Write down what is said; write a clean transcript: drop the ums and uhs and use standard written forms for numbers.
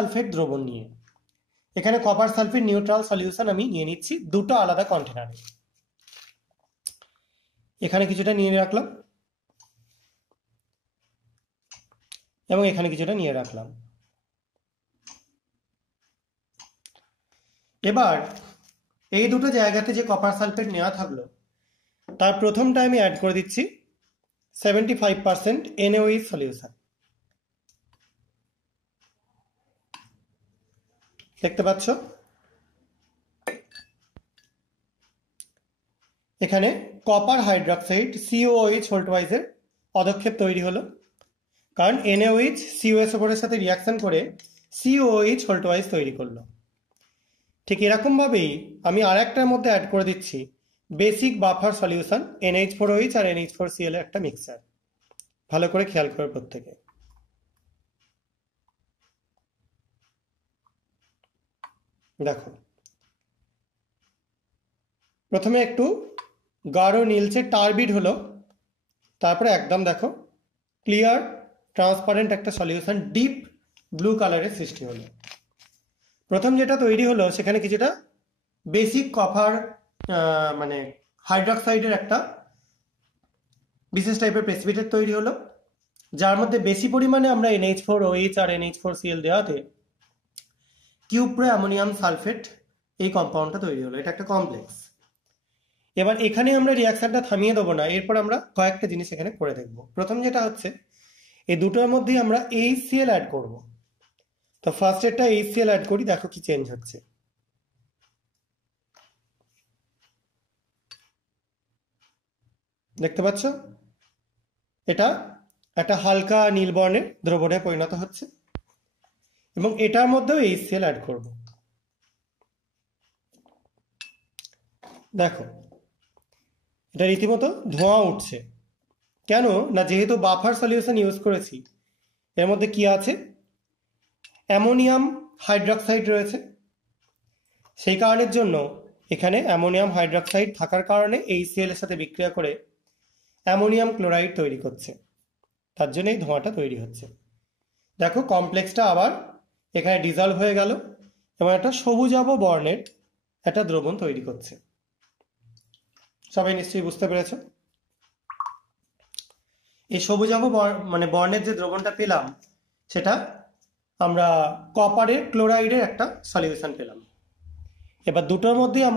Sulphate দ্রবণ নিয়ে। এখানে কপার সালফেট নিউট্রাল সলিউশন আমি নিয়ে নিচ্ছি দুটো আলাদা কন্টেনারে। এখানে কিছুটা নিয়ে রাখলাম এবং এখানে কিছুটা নিয়ে রাখলাম। এবার এই দুটো জায়গাতে যে কপার সালফেট নেওয়া থাকলো তার প্রথমটা আমি অ্যাড করে দিচ্ছি 75% NaOH সলিউশন। দেখতে পাচ্ছ এখানে কপার হাইড্রক্সাইড COOH ভোল্টওয়াইজের পদক্ষেপ তৈরি হলো, কারণ NaOH COS এর সাথে রিয়াকশন করে COOH ভোল্টওয়াইজ তৈরি করলো। ঠিক এরকম ভাবেই আমি আরেকটার মধ্যে অ্যাড করে দিচ্ছি বেসিক বাফার সলিউশন NH4OH আর NH4Cl এর একটা মিক্সচার। ভালো করে খেয়াল করে প্রত্যেকে। দেখো প্রথমে একটু গাঢ় নীলচে টার্বিড হলো, তারপরে একদম দেখো ক্লিয়ার ট্রান্সপারেন্ট একটা সলিউশন ডিপ ব্লু কালারের সৃষ্টি হলো। প্রথম যেটা তৈরি হলো সেখানে কিছুটা বেসিক কপার মানে হাইড্রক্সাইডের একটা বিশেষ টাইপের প্রেসিপিটেট তৈরি হলো, যার মধ্যে বেশি পরিমাণে আমরা NH4OH আর NH4Cl দেওয়াতে কিউপ্রো অ্যামোনিয়াম সালফেট এই কম্পাউন্ডটা তৈরি হলো। এটা একটা কমপ্লেক্স। এবার এখানে আমরা রিয়াকশনটা থামিয়ে দেবো না, এরপর আমরা কয়েকটা জিনিস এখানে করে দেখব। প্রথম যেটা হচ্ছে এই দুটোর মধ্যেই আমরা HCl অ্যাড করব। তো ফার্স্ট একটা HCl অ্যাড করি, দেখো কি চেঞ্জ হচ্ছে। দেখতে পাচ্ছ এটা একটা হালকা নীল বর্ণের দ্রবণে পরিণত হচ্ছে এবং এটার মধ্যেও HCl অ্যাড করব। দেখো এটা রীতিমতো ধোঁয়া উঠছে। কেন না, যেহেতু বাফার সলিউশন ইউজ করেছি এর মধ্যে কি আছে, অ্যামোনিয়াম হাইড্রক্সাইড রয়েছে। সেই কারণের জন্য এখানে অ্যামোনিয়াম হাইড্রক্সাইড থাকার কারণে HCl এর সাথে বিক্রিয়া করে অ্যামোনিয়াম ক্লোরাইড তৈরি করছে, তার জন্য এই ধোঁয়াটা তৈরি হচ্ছে। দেখো কমপ্লেক্সটা আবার এখানে ডিজলভ হয়ে গেল এবং একটা সবুজাভ বর্ণের একটা দ্রবণ তৈরি করছে। সবাই নিশ্চয়ই বুঝতে পেরেছ। এই সবুজাভ মানে বর্ণের যে দ্রবণটা পেলাম সেটা আমরা কপারের ক্লোরাইডের একটা সলিউশন পেলাম। এবার দুটোর মধ্যে আমরা